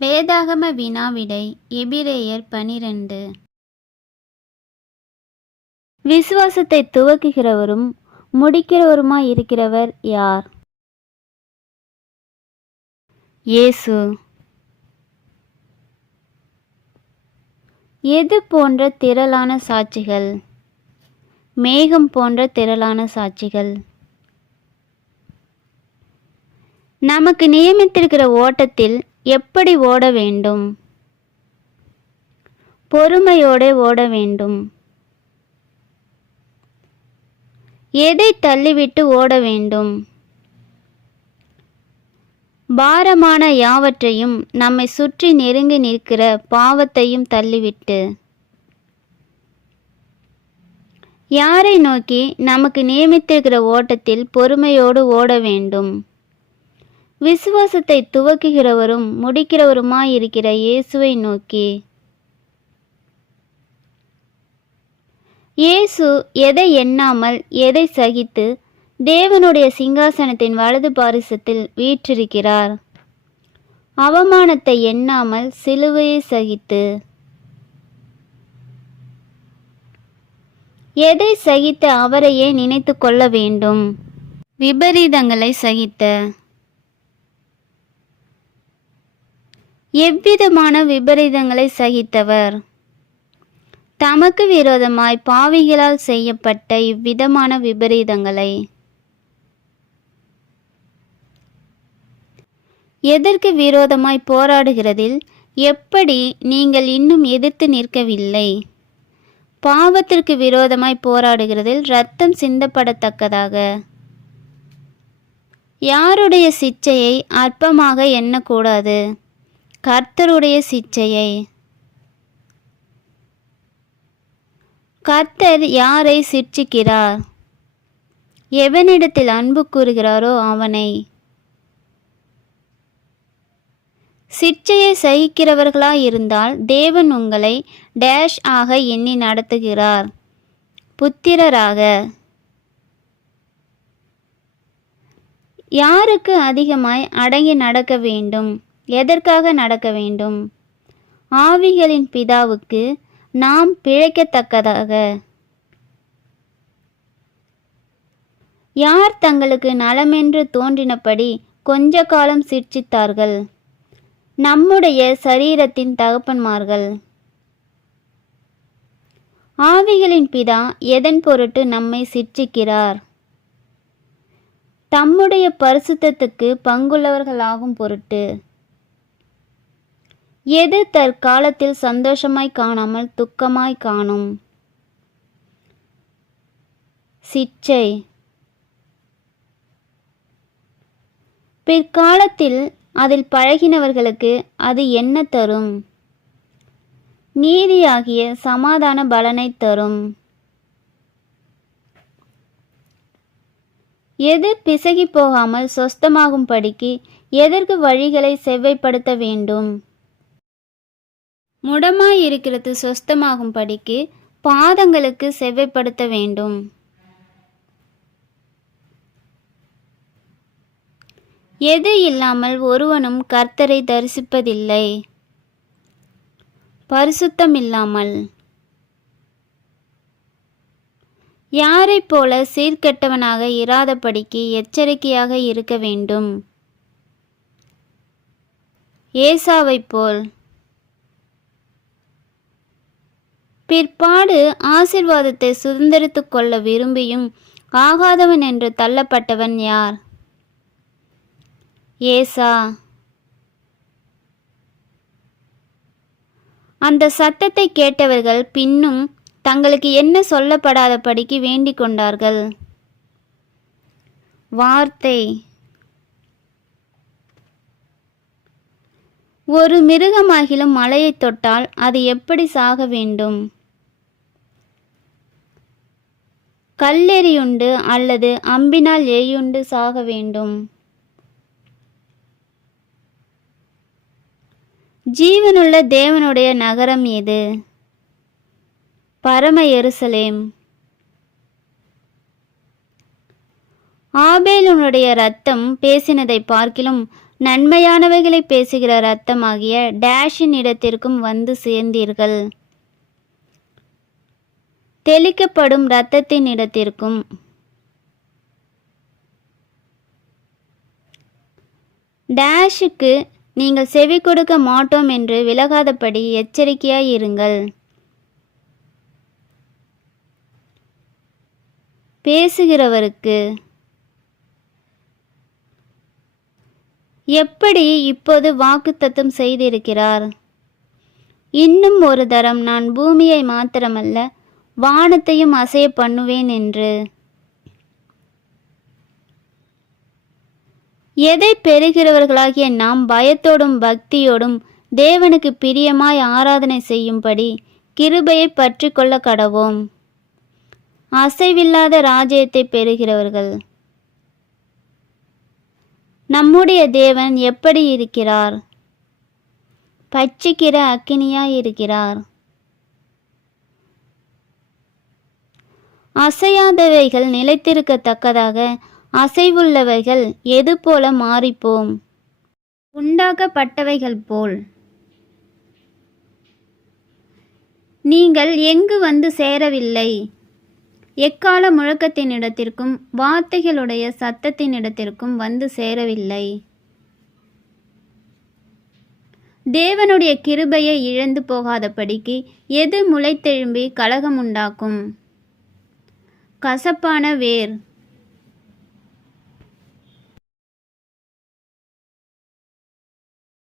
வேதாகம வினாவிடை எபிரேயர் 12. விசுவாசத்தை துவக்குகிறவரும் முடிக்கிறவருமாய் இருக்கிறவர் யார்? இயேசு. எது போன்ற திரளான சாட்சிகள்? மேகம் போன்ற திரளான சாட்சிகள். நமக்கு நியமித்திருக்கிற ஓட்டத்தில் எப்படி ஓட வேண்டும்? பொறுமையோடு ஓட வேண்டும். எதை தள்ளிவிட்டு ஓட வேண்டும்? பாரமான யாவற்றையும் நம்மை சுற்றி நெருங்கி நிற்கிற பாவத்தையும் தள்ளிவிட்டு. யாரை நோக்கி? நமக்கு நியமித்திருக்கிற ஓட்டத்தில் பொறுமையோடு ஓட வேண்டும். விசுவாசத்தை துவக்குகிறவரும் முடிக்கிறவருமாயிருக்கிற இயேசுவை நோக்கி. இயேசு எதை எண்ணாமல் எதை சகித்து தேவனுடைய சிங்காசனத்தின் வலது பாரிசத்தில் வீற்றிருக்கிறார்? அவமானத்தை எண்ணாமல் சிலுவையை சகித்து. எதை சகித்த அவரையே நினைத்து கொள்ள வேண்டும்? விபரீதங்களை சகித்த. எவ்விதமான விபரீதங்களை சகித்தவர்? தமக்கு விரோதமாய் பாவிகளால் செய்யப்பட்ட இவ்விதமான விபரீதங்களை. எதற்கு விரோதமாய் போராடுகிறதில் எப்படி நீங்கள் இன்னும் எதிர்த்து நிற்கவில்லை? பாவத்திற்கு விரோதமாய் போராடுகிறதில் இரத்தம் சிந்தப்படத்தக்கதாக. யாருடைய சிட்சையை அற்பமாக எண்ணக்கூடாது, கர்த்தருடைய சிட்சையை. கர்த்தர் யாரை சிட்சிக்கிறார்? எவனிடத்தில் அன்பு கூறுகிறாரோ அவனை. சிட்சையை சகிக்கிறவர்களாயிருந்தால் தேவன் உங்களை டேஷ் ஆக எண்ணி நடத்துகிறார், புத்திரராக. யாருக்கு அதிகமாய் அடங்கி நடக்க வேண்டும்? எதற்காக நடக்க வேண்டும்? ஆவிகளின் பிதாவுக்கு நாம் பிழைக்கத்தக்கதாக. யார் தங்களுக்கு நலமென்று தோன்றினபடி கொஞ்ச காலம் சிட்சித்தார்கள்? நம்முடைய சரீரத்தின் தகப்பன்மார்கள். ஆவிகளின் பிதா எதன் பொருட்டு நம்மை சிட்சிக்கிறார்? தம்முடைய பரிசுத்தத்துக்கு பங்குள்ளவர்களாகும் பொருட்டு. எது தற்காலத்தில் சந்தோஷமாய் காணாமல் துக்கமாய் காணும்? சிட்சை. பிற்காலத்தில் அதில் பழகினவர்களுக்கு அது என்ன தரும்? நீதியாகிய சமாதான பலனை தரும். எது பிசகி போகாமல் சொஸ்தமாகும்படிக்கு எதற்கு வழிகளை செவ்வைப்படுத்த வேண்டும்? முடமாயிருக்கிறது சொஸ்தமாகும்படிக்கு பாதங்களுக்கு செவ்வைப்படுத்த வேண்டும். எது இல்லாமல் ஒருவனும் கர்த்தரை தரிசிப்பதில்லை? பரிசுத்தம் இல்லாமல். யாரை போல சீர்கெட்டவனாக இராதபடிக்கு எச்சரிக்கையாக இருக்க வேண்டும். ஏசாவை போல். பிற்பாடு ஆசீர்வாதத்தை சுதந்திரித்து கொள்ள விரும்பியும் ஆகாதவன் என்று தள்ளப்பட்டவன் யார்? ஏசா. அந்த சத்தத்தை கேட்டவர்கள் பின்னும் தங்களுக்கு என்ன சொல்லப்படாதபடிக்கு வேண்டிக் கொண்டார்கள். வார்த்தை. ஒரு மிருகமாகிலும் மலையை தொட்டால் அது எப்படி சாக வேண்டும்? கல்லெறியுண்டு அல்லது அம்பினால் எய்யுண்டு சாக வேண்டும். ஜீவனுள்ள தேவனுடைய நகரம் எது? பரம எருசலேம். ஆபேலுனுடைய இரத்தம் பேசினதை பார்க்கிலும் நன்மையானவைகளை பேசுகிற இரத்தமாகிய டேஷின் இடத்திற்கும் வந்து சேர்ந்தீர்கள். தெளிக்கப்படும் இரத்தத்தின் இடத்திற்கும். டேஷுக்கு நீங்கள் செவி கொடுக்க மாட்டோம் என்று விலகாதபடி எச்சரிக்கையாயிருங்கள். பேசுகிறவருக்கு எப்படி இப்போது வாக்குத்தத்தம் செய்திருக்கிறார், இன்னும் ஒரு தரம் நான் பூமியை மாத்திரமல்ல வானத்தையும் அசைய பண்ணுவேன் என்று. எதை பெறுகிறவர்களாகிய நாம் பயத்தோடும் பக்தியோடும் தேவனுக்கு பிரியமாய் ஆராதனை செய்யும்படி கிருபையை பற்றி கொள்ள கடவோம். அசைவில்லாத ராஜ்யத்தை பெறுகிறவர்கள். நம்முடைய தேவன் எப்படி இருக்கிறார்? பட்சிக்கிற அக்கினியாய் இருக்கிறார். அசையாதவைகள் நிலைத்திருக்கத்தக்கதாக அசைவுள்ளவைகள் எது போல மாறிப்போம்? உண்டாக்கப்பட்டவைகள் போல். நீங்கள் எங்கு வந்து சேரவில்லை? எக்கால முழக்கத்தினிடத்திற்கும் வார்த்தைகளுடைய சத்தத்தினிடத்திற்கும் வந்து சேரவில்லை. தேவனுடைய கிருபையை இழந்து போகாதபடிக்கு எது முளைத்தெழும்பி கலகம் உண்டாக்கும்? கசப்பான வேர்.